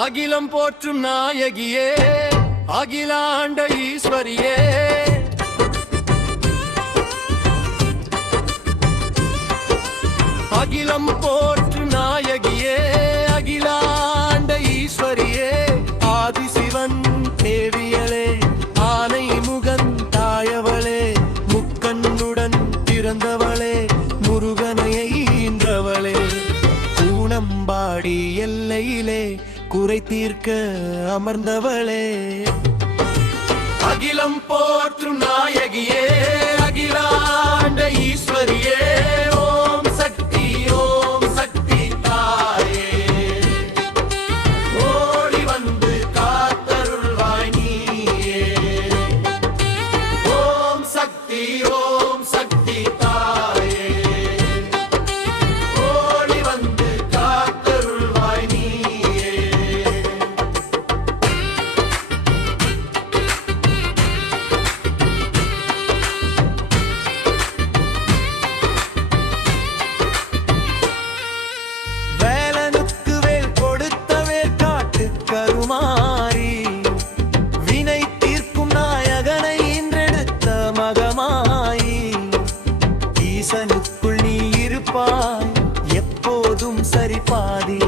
அகிலம் போற்றும் நாயகியே, அகிலாண்ட ஈஸ்வரியே, அகிலம் போற்றும் நாயகியே, அகிலாண்ட ஈஸ்வரியே, ஆதிசிவன் தேவியளே, ஆனை முகன் தாயவளே, முக்கண்ணுடன் பிறந்தவளே, முருகனையை ஈன்றவளே, கூணம்பாடி எல்லையிலே குறை தீர்க்க அமர்ந்தவளே, அகிலம் போற்றும் நாயகியே, அகிலாண்ட ஈஸ்வரியே, ஓம் சக்தி ஓம் சக்தி தாயே, ஓடி வந்து காத்தருள்வாய் நீயே, ஓம் சக்தி ஓம் சக்தி தாயே, ஓடி வந்து காத்தருள்வாய் நீயே. வேலனுக்கு வேல் கொடுத்த வேற்காட்டு கருமாரி, வினை தீர்க்கும் நாயகனை இன்றெடுத்த மகமாயி, ஈசனுக்குள் நீ இருப்பாய் எப்போதும் சரிபாதி,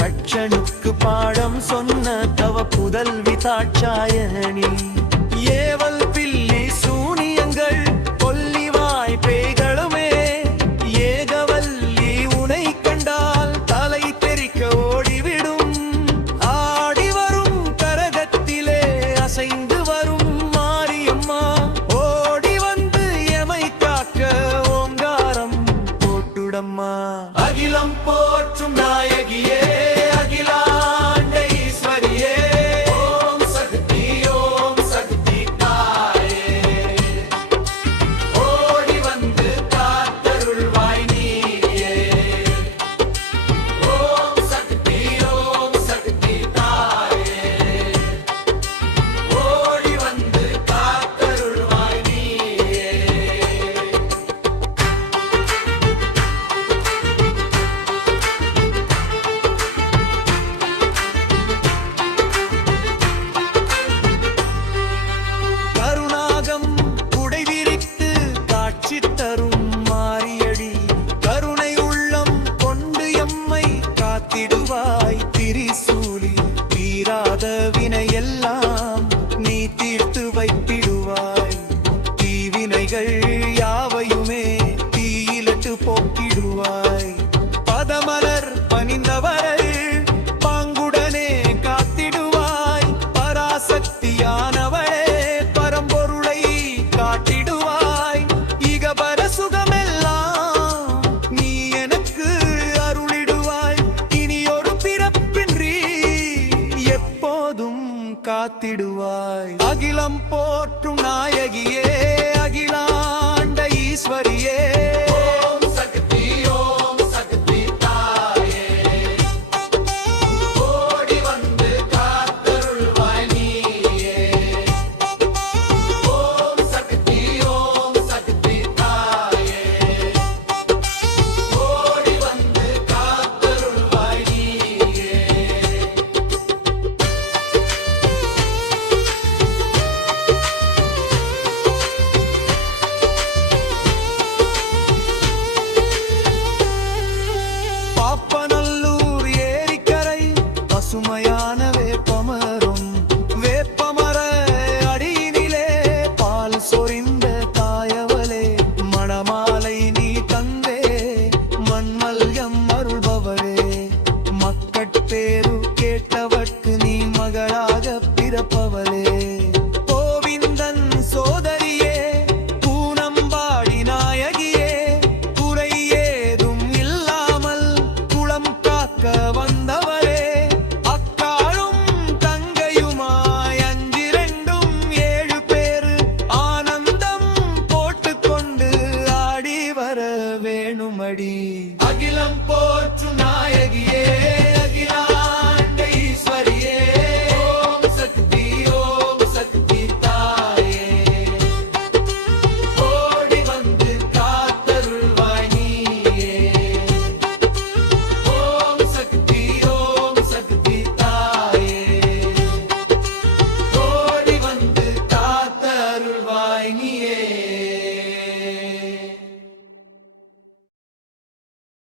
தட்சனுக்கு பாடம் சொன்ன தவ புதல்வி தாட்சாயணி, ஏவல் பில்லி சூனியங்கள் கொல்லிவாய் பேய்களுமே, ஏகவல்லி உனை கண்டால் தலை தெறிக்க ஓடிவிடும், ஆடி வரும் கரகத்திலே அசைந்து வரும் மாரியம்மா, ஓடி வந்து எமை காக்க ஓங்காரம் போட்டுடம்மா, அகிலம் போற்றும் நாயகியே, அகிலாண்ட ஈஸ்வரியே, ஓம் சக்தி தாயே, ஓடி வந்து காத்தருள்வாய் நீயே, ஓம் சக்தி தாயே, ஓடி வந்து காத்தருள்வாய் நீயே. கருணாகம் குடை விரித்து காட்சி தரும் மாரியடி, கருணை உள்ளம் கொண்டு எம்மை காத்திடுவாய் திரிசூலி, தீராத வினையெல்லாம் நீ தீர்த்து வைத்திடுவாய், தீவினைகள் யாவையுமே தீயிலட்டு போக்கிடுவாய், பதமலர் பணிந்தவரை பாங்குடனே காத்திடுவாய், பராசக்தியானவளே பரம்பொருளை காட்டிடுவாய், இகபர சுகமெல்லாம் நீ எனக்கு அருளிடுவாய், இனி ஒரு பிறப்பின்றி எப்போதும் காத்திடுவாய், அகிலம் போற்றும் நாயகியே, அகிலாண்ட ஈஸ்வரியே, ஓம் சக்தி தாயே, ஓடி வந்து காத்தருள்வாய் நீயே, ஓம் சக்தி தாயே, ஓடி வந்து காத்தருள்வாய் நீயே. பாப்பநல்லூர் ஏரிக்கரை பசுமையா